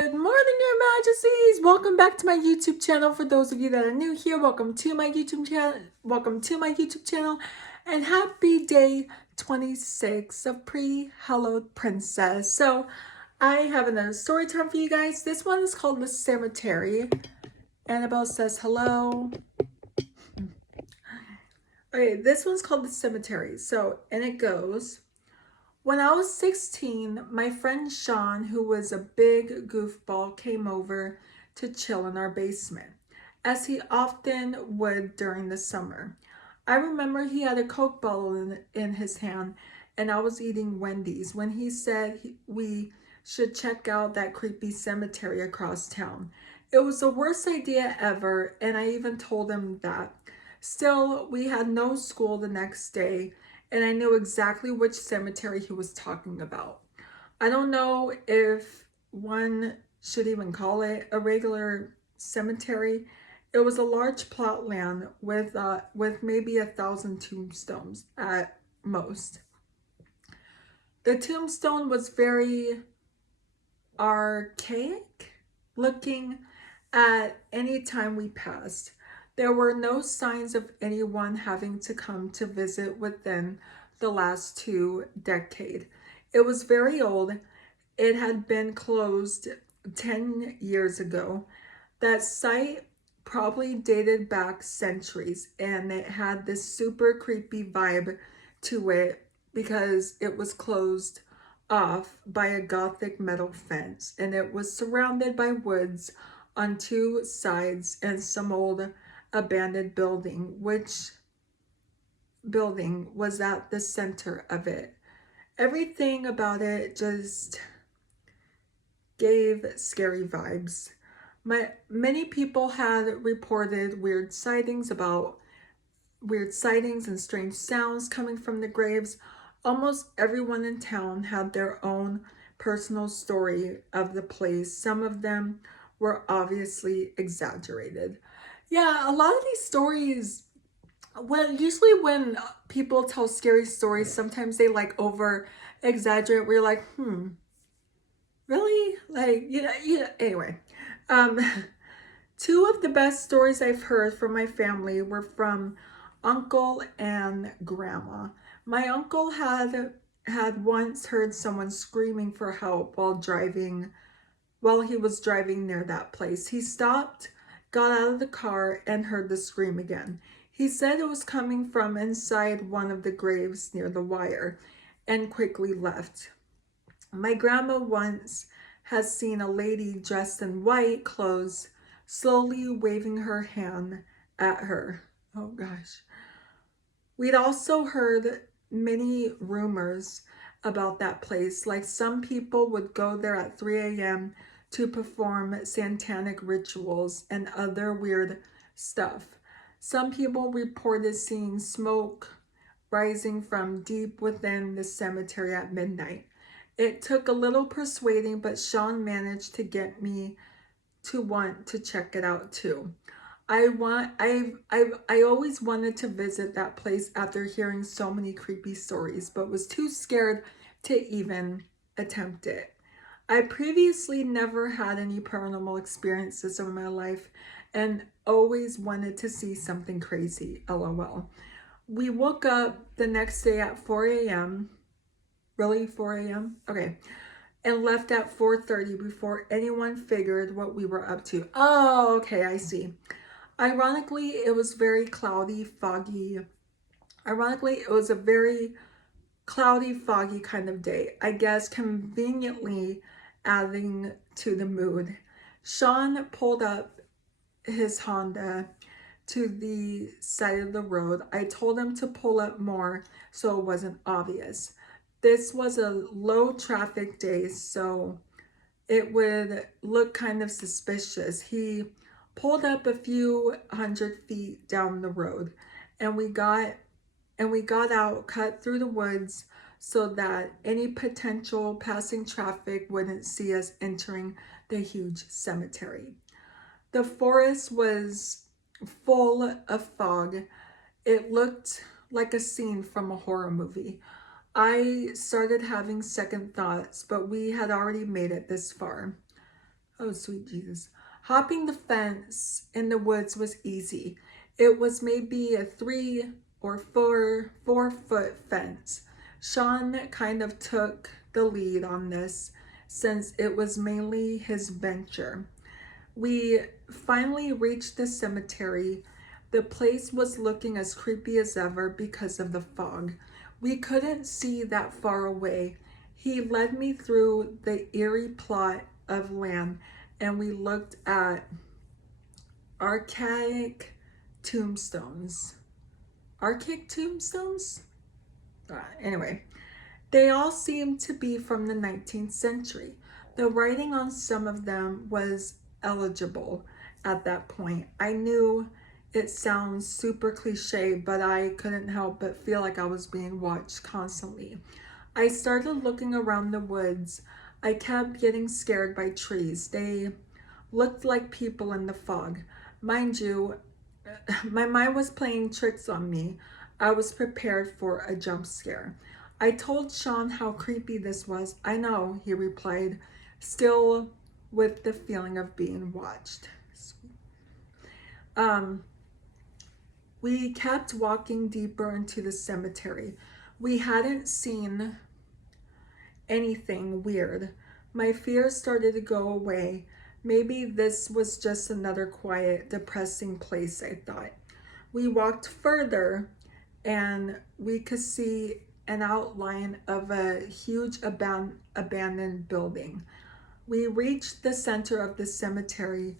Good morning, Your Majesties. Welcome back to my YouTube channel. For those of you that are new here, welcome to my YouTube channel. And happy day 26 of Pre-Hallowed Princess. So I have another story time for you guys. This one is called The Cemetery. Annabelle says hello. Okay, this one's called The Cemetery. And it goes, when I was 16, my friend Sean, who was a big goofball, came over to chill in our basement, as he often would during the summer. I remember he had a Coke bottle in his hand, and I was eating Wendy's when he said we should check out that creepy cemetery across town. It was the worst idea ever, and I even told him that. Still, we had no school the next day, and I knew exactly which cemetery he was talking about. I don't know if one should even call it a regular cemetery. It was a large plot land with maybe 1,000 tombstones at most. The tombstone was very archaic looking at any time we passed. There were no signs of anyone having to come to visit within the last 2 decades. It was very old. It had been closed 10 years ago. That site probably dated back centuries, and it had this super creepy vibe to it because it was closed off by a gothic metal fence, and it was surrounded by woods on 2 sides and some old abandoned building, which building was at the center of it. Everything about it just gave scary vibes. Many people had reported weird sightings and strange sounds coming from the graves. Almost everyone in town had their own personal story of the place. Some of them were obviously exaggerated. Yeah, a lot of these stories, usually when people tell scary stories, sometimes they like over exaggerate. We're like, really? Like, anyway. Um, Two of the best stories I've heard from my family were from uncle and grandma. My uncle had once heard someone screaming for help while he was driving near that place. He stopped, got out of the car, and heard the scream again. He said it was coming from inside one of the graves near the wire and quickly left. My grandma once has seen a lady dressed in white clothes slowly waving her hand at her. Oh gosh. We'd also heard many rumors about that place, like some people would go there at 3 a.m. to perform satanic rituals and other weird stuff. Some people reported seeing smoke rising from deep within the cemetery at midnight. It took a little persuading, but Sean managed to get me to want to check it out too. I always wanted to visit that place after hearing so many creepy stories, but was too scared to even attempt it. I previously never had any paranormal experiences in my life and always wanted to see something crazy. LOL. We woke up the next day at 4 a.m. Really, 4 a.m.? Okay. And left at 4:30 before anyone figured what we were up to. Oh, okay, I see. Ironically, it was very cloudy, foggy. Ironically, it was a very cloudy, foggy kind of day. I guess conveniently adding to the mood. Sean pulled up his Honda to the side of the road. I told him to pull up more so it wasn't obvious. This was a low traffic day, so it would look kind of suspicious. He pulled up a few 100 feet down the road, and we got out, cut through the woods so that any potential passing traffic wouldn't see us entering the huge cemetery. The forest was full of fog. It looked like a scene from a horror movie. I started having second thoughts, but we had already made it this far. Oh, sweet Jesus. Hopping the fence in the woods was easy. It was maybe a 3 or 4 foot fence. Sean kind of took the lead on this since it was mainly his venture. We finally reached the cemetery. The place was looking as creepy as ever because of the fog. We couldn't see that far away. He led me through the eerie plot of land and we looked at archaic tombstones. Archaic tombstones? Anyway, they all seemed to be from the 19th century. The writing on some of them was illegible at that point. I knew it sounds super cliche, but I couldn't help but feel like I was being watched constantly. I started looking around the woods. I kept getting scared by trees. They looked like people in the fog. Mind you, my mind was playing tricks on me. I was prepared for a jump scare. I told Sean how creepy this was. I know, he replied, still with the feeling of being watched. Um, we kept walking deeper into the cemetery. We hadn't seen anything weird. My fear started to go away. Maybe this was just another quiet, depressing place, I thought. We walked further and we could see an outline of a huge abandoned building. We reached the center of the cemetery.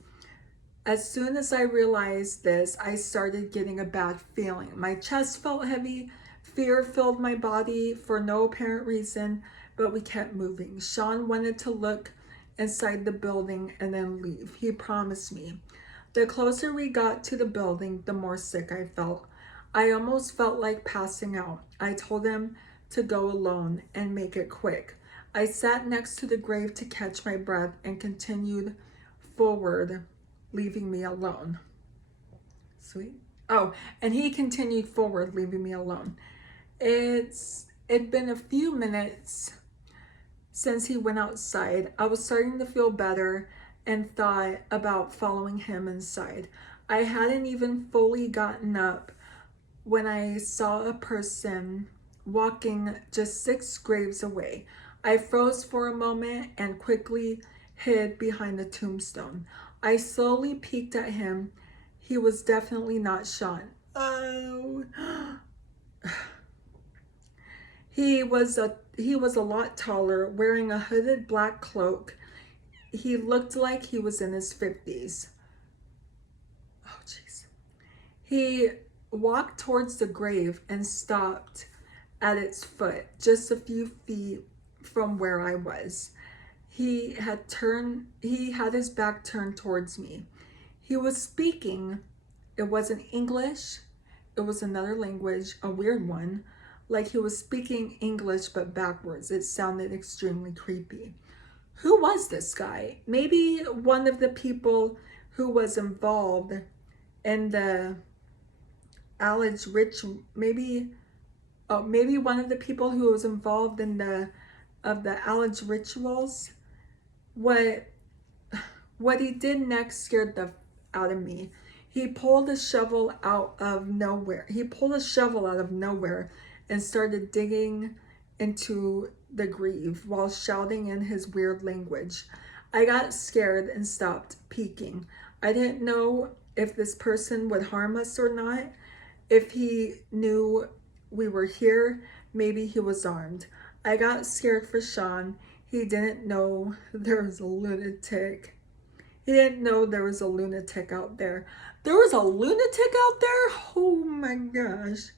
As soon as I realized this, I started getting a bad feeling. My chest felt heavy, fear filled my body for no apparent reason, but we kept moving. Sean wanted to look inside the building and then leave. He promised me. The closer we got to the building, the more sick I felt. I almost felt like passing out. I told him to go alone and make it quick. I sat next to the grave to catch my breath and continued forward, leaving me alone. Sweet. Oh, and he continued forward, leaving me alone. It'd been a few minutes since he went outside. I was starting to feel better and thought about following him inside. I hadn't even fully gotten up when I saw a person walking just 6 graves away. I froze for a moment and quickly hid behind the tombstone. I slowly peeked at him. He was definitely not Sean. Oh. He was a lot taller, wearing a hooded black cloak. He looked like he was in his 50s. Oh, jeez. He walked towards the grave and stopped at its foot, just a few feet from where I was. He had his back turned towards me. He was speaking. It wasn't English. It was another language, a weird one. Like he was speaking English but backwards. It sounded extremely creepy. Who was this guy? Maybe one of the people who was involved in the Alleged Rich, maybe one of the people who was involved in the Alleged rituals. What he did next scared the out of me. He pulled a shovel out of nowhere. And started digging into the grave while shouting in his weird language. I got scared and stopped peeking. I didn't know if this person would harm us or not. If he knew we were here, maybe he was armed. I got scared for Sean. He didn't know there was a lunatic. He didn't know there was a lunatic out there. There was a lunatic out there? Oh my gosh.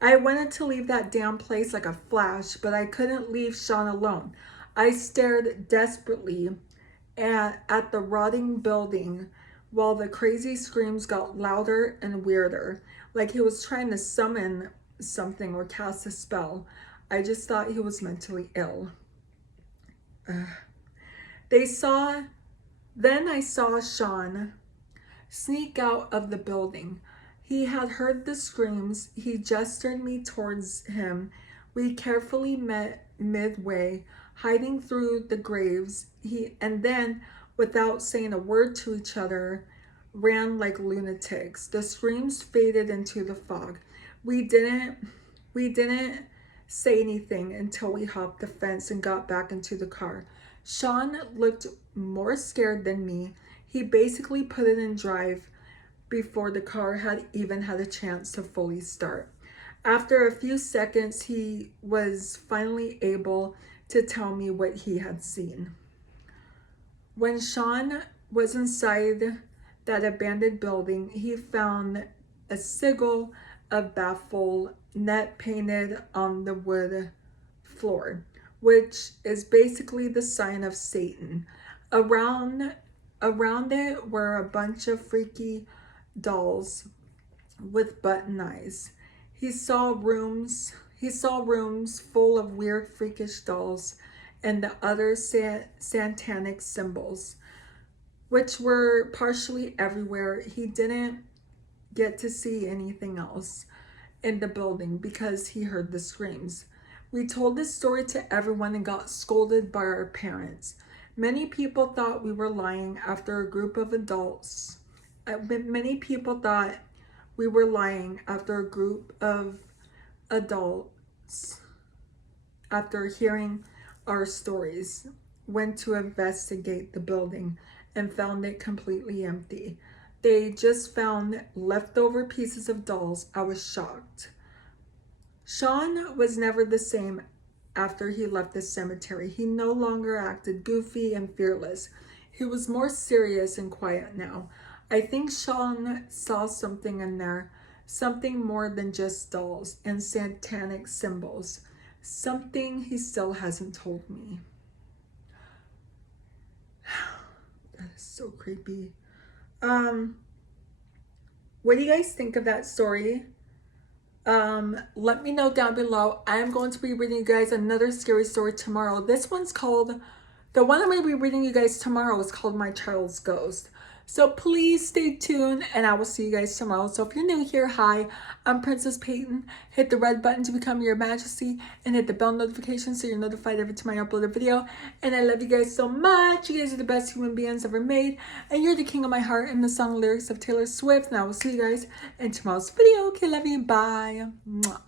I wanted to leave that damn place like a flash, but I couldn't leave Sean alone. I stared desperately at the rotting building while the crazy screams got louder and weirder, like he was trying to summon something or cast a spell. I just thought he was mentally ill. Then I saw Sean sneak out of the building. He had heard the screams. He gestured me towards him. We carefully met midway, hiding through the graves. And then without saying a word to each other, ran like lunatics. The screams faded into the fog. We didn't say anything until we hopped the fence and got back into the car. Sean looked more scared than me. He basically put it in drive before the car had even had a chance to fully start. After a few seconds, he was finally able to tell me what he had seen. When Sean was inside that abandoned building, he found a sigil of baffle net painted on the wood floor, which is basically the sign of Satan. Around it were a bunch of freaky dolls with button eyes. He saw rooms full of weird freakish dolls and the other satanic symbols, which were partially everywhere. He didn't get to see anything else in the building because he heard the screams. We told this story to everyone and got scolded by our parents. Many people thought we were lying after a group of adults. Many people thought we were lying after a group of adults, after hearing our stories, went to investigate the building and found it completely empty. They just found leftover pieces of dolls. I was shocked. Sean was never the same after he left the cemetery. He no longer acted goofy and fearless. He was more serious and quiet now. I think Sean saw something in there, something more than just dolls and satanic symbols, something he still hasn't told me. That is so creepy. What do you guys think of that story? Let me know down below. I am going to be reading you guys another scary story tomorrow. This one's called, the one I'm going to be reading you guys tomorrow is called My Child's Ghost. So please stay tuned and I will see you guys tomorrow. So if you're new here, hi, I'm Princess Peyton. Hit the red button to become your majesty and hit the bell notification so you're notified every time I upload a video. And I love you guys so much. You guys are the best human beings ever made. And you're the king of my heart and the song lyrics of Taylor Swift. And I will see you guys in tomorrow's video. Okay, love you. Bye. Mwah.